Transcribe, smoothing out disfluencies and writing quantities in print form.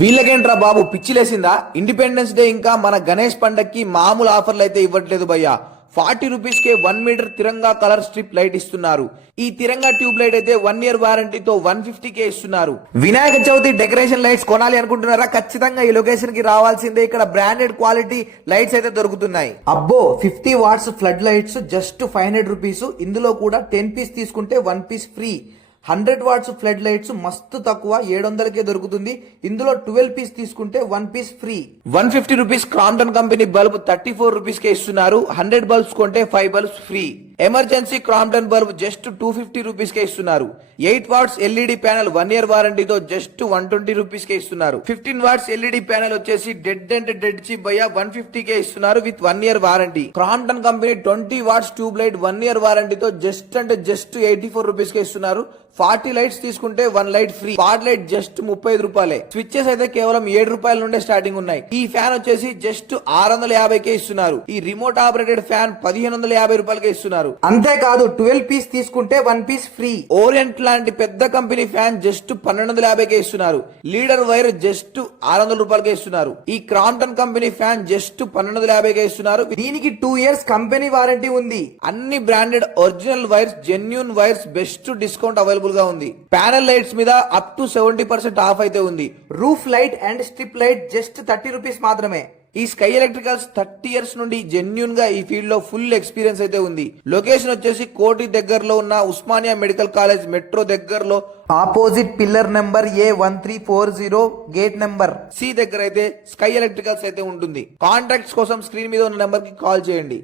వీళ్ళకేంట్రా బాబు పిచ్చిలేసిందా? Independence day ఇంకా మన గణేష్ పండక్కి మామూలు ఆఫర్లు అయితే ఇవ్వట్లేదు భయ్యా. 40 రూపీస్ కే 1 మీటర్ తిరంగా కలర్ స్ట్రిప్ లైట్ ఇస్తున్నారు. ఈ తిరంగా ట్యూబ్ లైట్ అయితే 1 ఇయర్ వారంటీతో 150 కే ఇస్తున్నారు. వినాయక చవితి డెకరేషన్ లైట్స్ కొనాలి అనుకుంటున్నారా? ఖచ్చితంగా ఈ లొకేషన్ కి రావాల్సిందే. ఇక్కడ బ్రాండెడ్ క్వాలిటీ లైట్స్ అయితే దొరుకుతున్నాయి. అబ్బో 50 watts flood lights just 500 rupees. ఇందులో కూడా 10 పీస్ తీసుకుంటే 1 piece free. 100 watts flood lights మస్తు తక్కువ 700కే దొరుకుతుంది. ఇందులో 12 పీస్ తీసుకుంటే 1 piece free. 150 rupees Crompton company bulb 34 rupees కే ఇస్తున్నారు. 100 బల్బ్స్ కొంటే 5 bulbs free. Emergency Crompton bulb just 250 rupees కే ఇస్తున్నారు. 8 వాట్స్ ఎల్ఈడి ప్యానెల్ 1 ఇయర్ వారంటీతో జస్ట్ 120 రూపీస్ కే ఇస్తున్నారు. 15 వాట్స్ ఎల్ఈడి ప్యానెల్ వచ్చేసి డెడ్ అండ్ డెడ్ చీప్ భయ్యా 150 కే ఇస్తున్నారు with 1 year warranty. Crompton company 20 watts tube light 1 year వారంటీతో జస్ట్ 84 రూపీస్ కే ఇస్తున్నారు. 40 లైట్స్ తీసుకుంటే 1 light free. Spot light just 35 రూపాయలే. స్విచ్చెస్ అయితే కేవలం 7 రూపాయల నుండే స్టార్టింగ్ ఉన్నాయి. ఈ ఫ్యాన్ వచ్చేసి జస్ట్ 650 కే ఇస్తున్నారు. ఈ రిమోట్ ఆపరేటెడ్ ఫ్యాన్ 1550 రూపాయలకే ఇస్తున్నారు. అంతేకాదు 12 పీస్ తీసుకుంటే 1 పీస్ ఫ్రీ. ఓరియంట్ లాంటి పెద్ద కంపెనీ ఫ్యాన్ జస్ట్ 1250 కే ఇస్తున్నారు. లీడర్ వైర్ జస్ట్ 600 రూపాయలకే ఇస్తున్నారు. ఈ క్రాంప్టన్ కంపెనీ ఫ్యాన్ జస్ట్ 1250 కే ఇస్తున్నారు. దీనికి 2 ఇయర్స్ కంపెనీ వారంటీ ఉంది. అన్ని branded original wires, genuine wires, best discount available గా ఉంది. ప్యానెల్ లైట్స్ మీద అప్ టు 70% ఆఫ్ అయితే ఉంది. Roof light and strip light just 30 rupees మాత్రమే. ఈ స్కై ఎలక్ట్రికల్స్ 30 ఇయర్స్ నుండి జెన్యూన్ గా ఈ ఫీల్డ్ లో ఫుల్ ఎక్స్పీరియన్స్ అయితే ఉంది. లొకేషన్ వచ్చేసి కోటి దగ్గరలో ఉన్న ఉస్మానియా మెడికల్ కాలేజ్ మెట్రో దగ్గరలో opposite pillar number A1340 gate number C దగ్గర అయితే స్కై ఎలక్ట్రికల్స్ అయితే ఉంటుంది. కాంటాక్ట్స్ కోసం స్క్రీన్ మీద ఉన్న నెంబర్ కి కాల్ చేయండి.